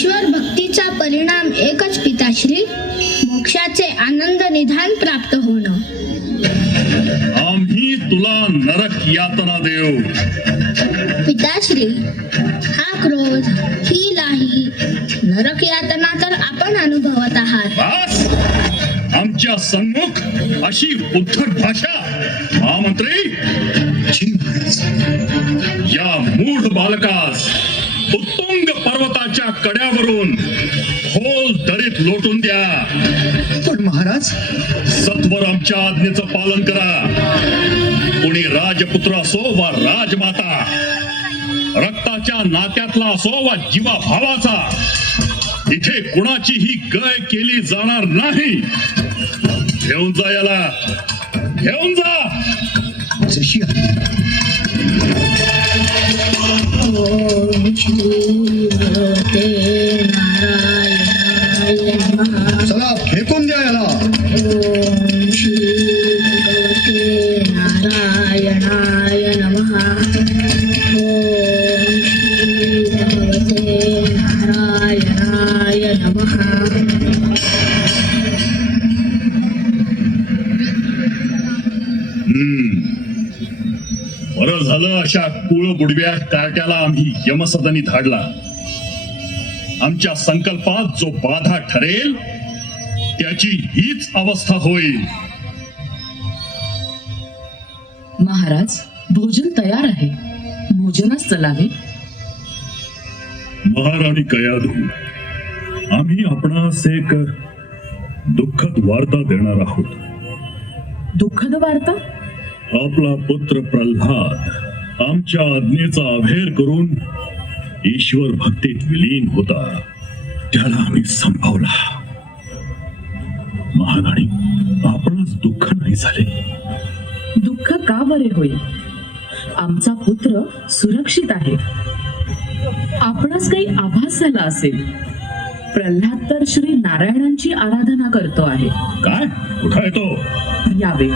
ईश्वर भक्तीचा परिणाम एकच पिताश्री, मोक्षाचे आनंद निधान प्राप्त होणं. आम्ही तुला नरक यातना देऊ. पिताश्री, हा क्रोध, ही लाही, नरक यातना तर आपण अनुभवत आहात. बस, आमच्या सन्मुख अशी उद्धट भाषा. महामंत्री, या मूढ बालकास उत्तुंग पर्वताच्या कड्यावरून खोल दरीत लोटून द्या. पण महाराज, सत्वर आमच्या आज्ञेचं पालन करा. कोणी राजपुत्र असो वा राजमाता, रक्ताच्या नात्यातला असो वा जीवा भावाचा, इथे कुणाचीही गय केली जाणार नाही. घेऊन जा याला, घेऊन जा. जशी ओम श्री भगवते नारायणाय नमः. चला फेकून द्या याला. ओम श्री भगवते नारायणाय नमः. ओम श्री भगवते नारायणाय नमः. बरं झालं अशा कुळ बुडव्या कार्ट्याला आम्ही यमसदनी धाडला. आमच्या संकल्पात जो बाधा ठरेल त्याची हीच अवस्था होईल. महाराज, भोजन तयार आहे, भोजनास चलावे. महाराणी कयाधू, आम्ही आपणास एक दुःखद वार्ता देणार आहोत. दुःखद वार्ता? आपला पुत्र प्रल्हाद आमच्या आज्ञेचा अभेर करून ईश्वर भक्तीत विलीन होता. त्याला आम्ही संपवला. महाराणी, आपणास दुःख नाही झाले? दुःख का बरे होईल? आमचा पुत्र सुरक्षित आहे. आपणास काही आभास झाला असेल. प्रल्हाद तर श्री नारायणांची आराधना करतो आहे. काय? कुठं आहे तो? यावे.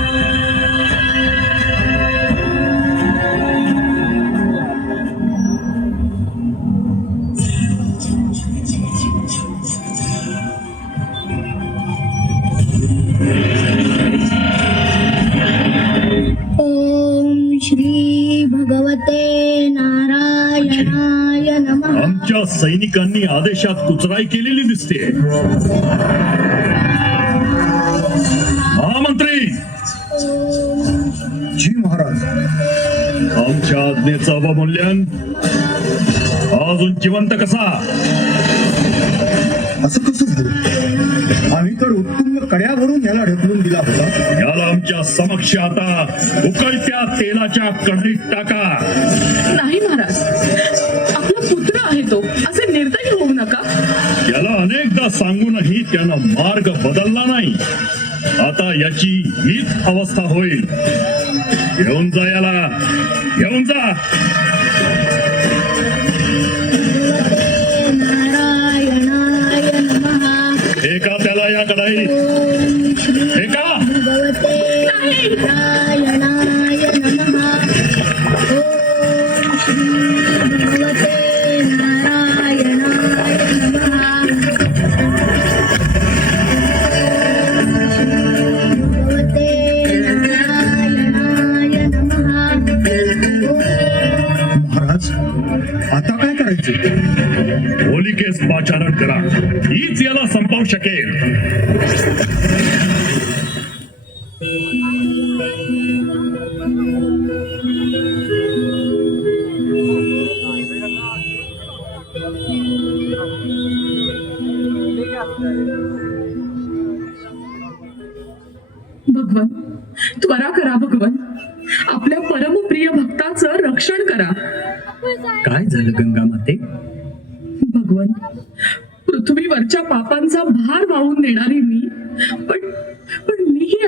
ओम श्री भगवते नारायणाय नमः. आमच्या सैनिकांनी आदेशात कुचराई केलेली दिसते. महामंत्री, जी महाराज. आमच्या आज्ञेचं अवमूल्यन अजून जिवंत कसा? असं कसं झालं? आम्ही तर उत्तुंग कड्यावरून याला ढकलून दिला होता. याला आमच्या समक्ष आता उकळत्या तेलाच्या कढईत टाका. नाही महाराज, आपला पुत्र आहे तो, असे निर्दयी होऊ नका. याला अनेकदा सांगूनही त्यानं मार्ग बदलला नाही. आता याची हीच अवस्था होईल. घेऊन जा याला, घेऊन जा. नारायणाय नमः. एका त्याला या कढाईत ओम श्री एका. भगवते नारायणाय नमः. ओम श्री भगवते नारायणाय नमः. भगवते नारायणाय नमः. महाराज, आता काय करायचं? होलिकेस पाचारण करा. हीच याला संपवू शकेल. भगवन, त्वरा करा भगवन. आपल्या परमप्रिय भक्ताचं रक्षण करा. काय झालं गंगामाते? भगवन, पृथ्वीवरच्या पापांचा भार वाहून नेणारी मी, पण मीही